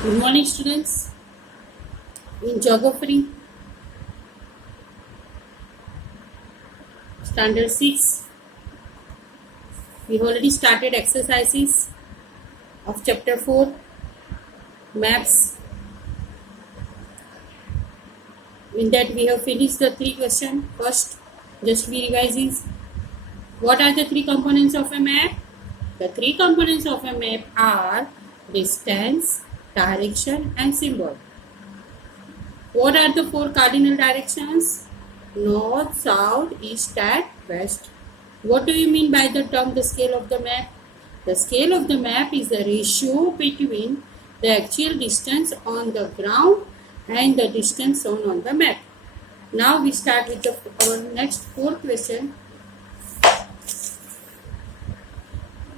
Good morning, students. In geography, standard 6, we already started exercises of chapter 4, maps. In that, we have finished the 3 questions. First, just we revising. What are the 3 components of a map? The 3 components of a map are distance, direction, and symbol. What are the 4 cardinal directions? North, south, east, and west. What do you mean by the term the scale of the map? The scale of the map is the ratio between the actual distance on the ground and the distance shown on the map. Now we start with our next 4th question.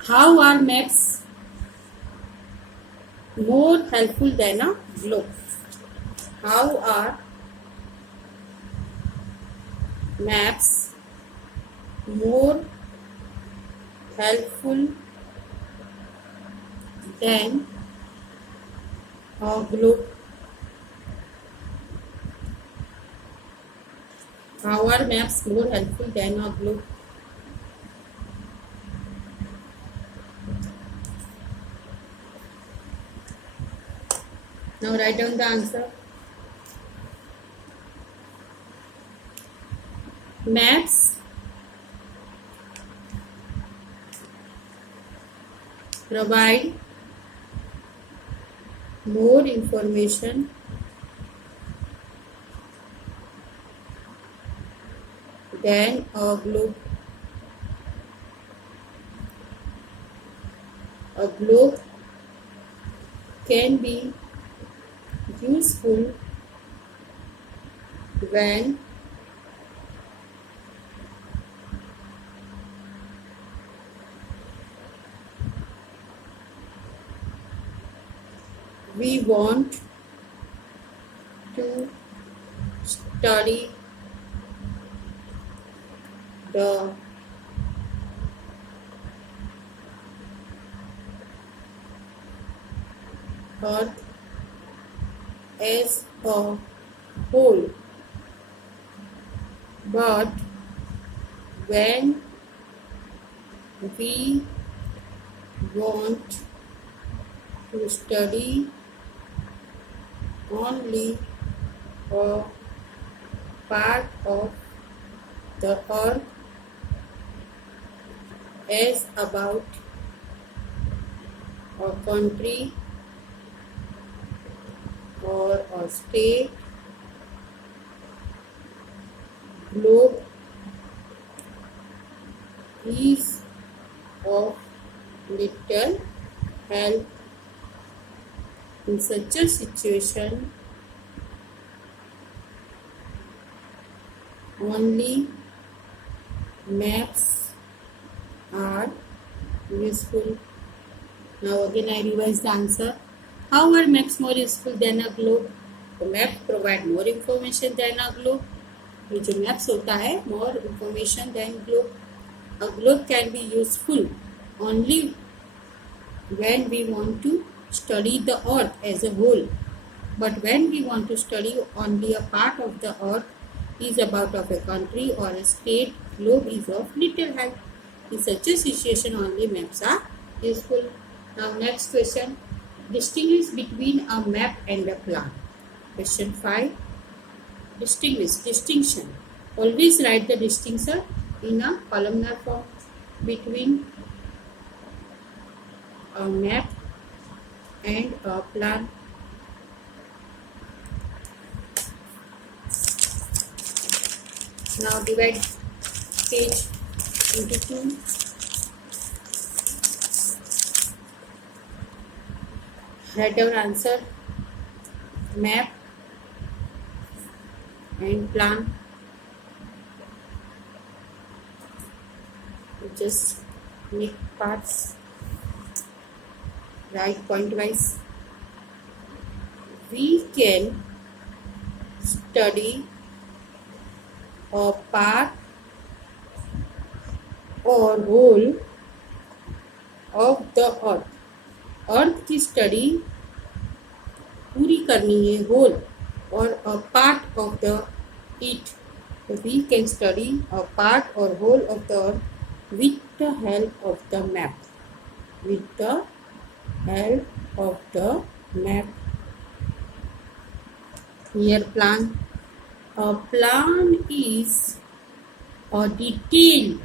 How are maps more helpful than a globe? How are maps more helpful than a globe? How are maps more helpful than a globe? Now write down the answer. Maps provide more information than a globe. A globe can be useful when we want to study the earth as a whole. But when we want to study only a part of the earth as about a country or a state, globe is of little help. In such a situation, only maps are useful. Now again I revise the answer. How are maps more useful than a globe? तो map provide more information than a globe. ये जो maps होता है more information than globe. A globe can be useful only when we want to study the earth as a whole. But when we want to study only a part of the earth is about of a country or a state, globe is of little help. In such a situation only maps are useful. Now next question. Distinguish between a map and a plan. Question 5. Distinguish, distinction. Always write the distinction in a columnar form between a map and a plan. Now divide page into 2. Write down answer, map and plan. Just make parts, write point wise. We can study a part or whole of the earth. अर्थ की study पूरी करनी है, whole or a part of the it. So we can study a part or whole of the earth with the help of the map. With the help of the map. Here plan. A plan is a detail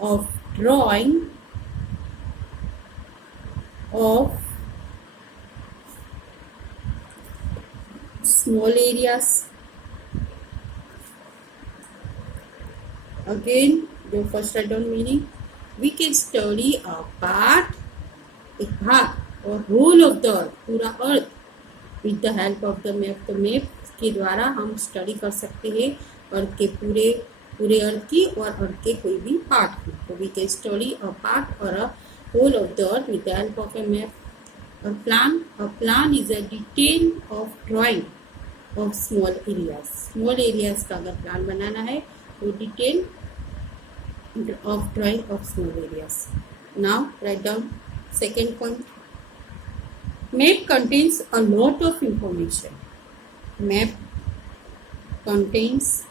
of drawing of small areas. Again, the first write down meaning. We can study a part, एक भाग और whole of the earth, पूरा अर्थ, with the help of the map. तो map के द्वारा हम study कर सकते हैं अर्थ के पूरे अर्थ की और अर्थ के कोई भी पार्ट की. तो we can study a part or a whole of the earth with the help of a map. और a plan is a detail of drawing of small areas. Small areas का अगर प्लान बनाना है तो detail of drawing of small areas. Now write down second point. Map contains a lot of information. Map contains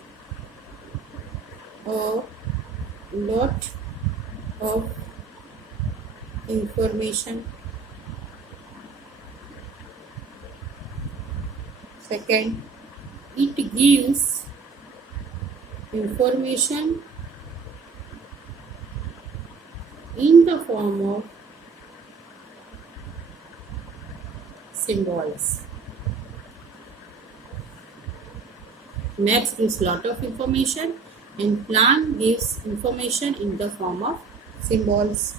a lot of information. Second, it gives information in the form of symbols. Maps gives lot of information and plan gives information in the form of symbols.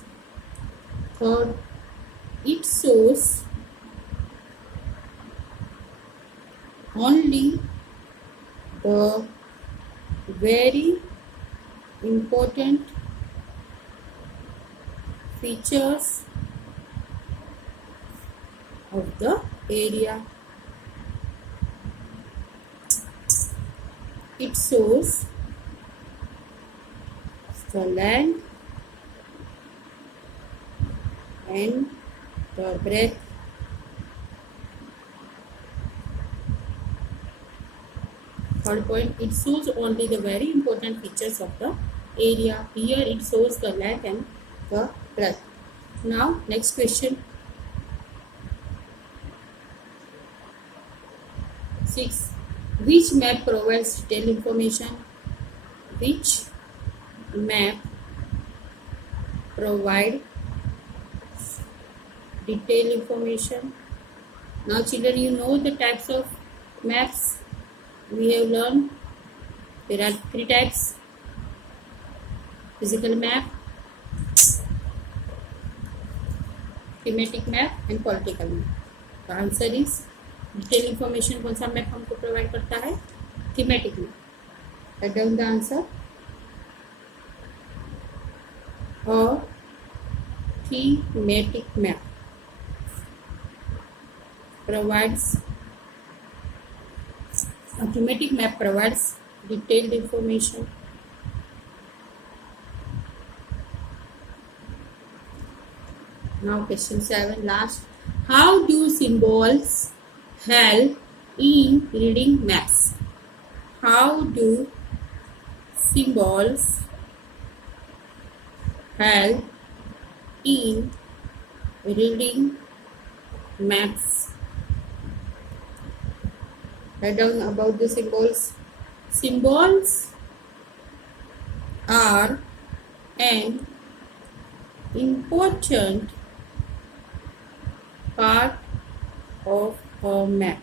Third, it shows only the very important features of the area. It shows the land and the breadth. Third point, it shows only the very important features of the area. Here it shows the length and the breadth. Now next question. 6. Which map provides detailed information? Which map provides detailed information? Now children, you know the types of maps we have learned. There are 3 types: physical map, thematic map and political map. The answer is detail information कौन सा map हमको provide करता है? Thematic map. Write down the answer. और thematic map provides detailed information. Now question 7, last. How do symbols help in reading maps? How do symbols help in reading maps? Write down about the symbols. Symbols are an important part of a map.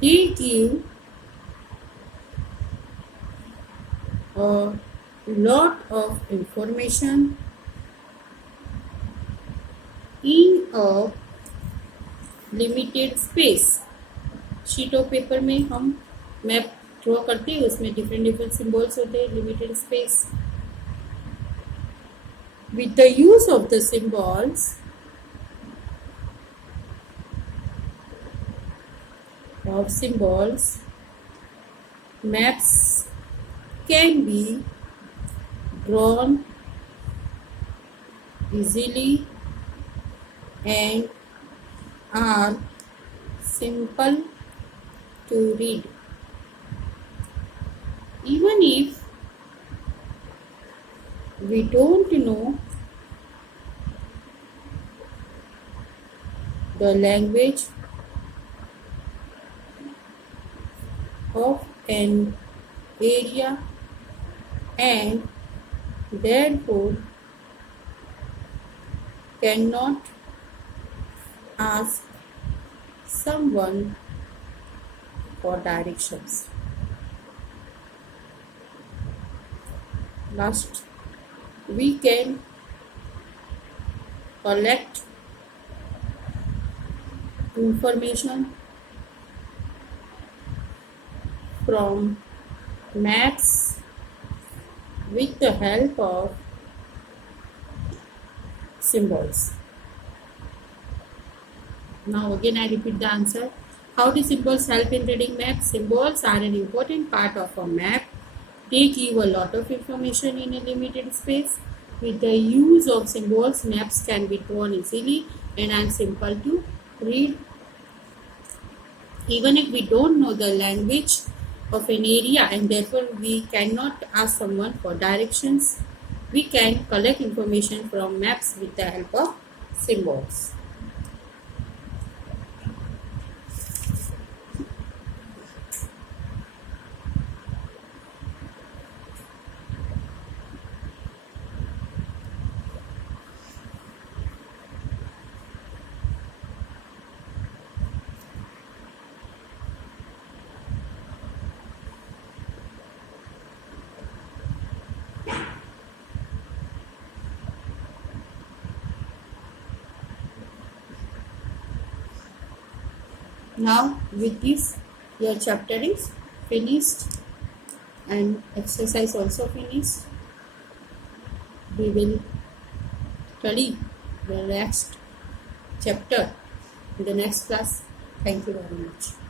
They give a lot of information in a limited space. Sheet of paper में हम map draw करते हैं, उसमें different symbols होते हैं. Limited space. With the use of the symbols, maps can be drawn easily and are simple to read. Even if we don't know the language of an area and therefore cannot ask someone for directions. Last, we can collect information from maps with the help of symbols. Now again I repeat the answer. How do symbols help in reading maps? Symbols are an important part of a map. They give a lot of information in a limited space. With the use of symbols, maps can be drawn easily and are simple to read. Even if we don't know the language of an area and therefore we cannot ask someone for directions, we can collect information from maps with the help of symbols. Now with this your chapter is finished and exercise also finished. We will study the next chapter in the next class. Thank you very much.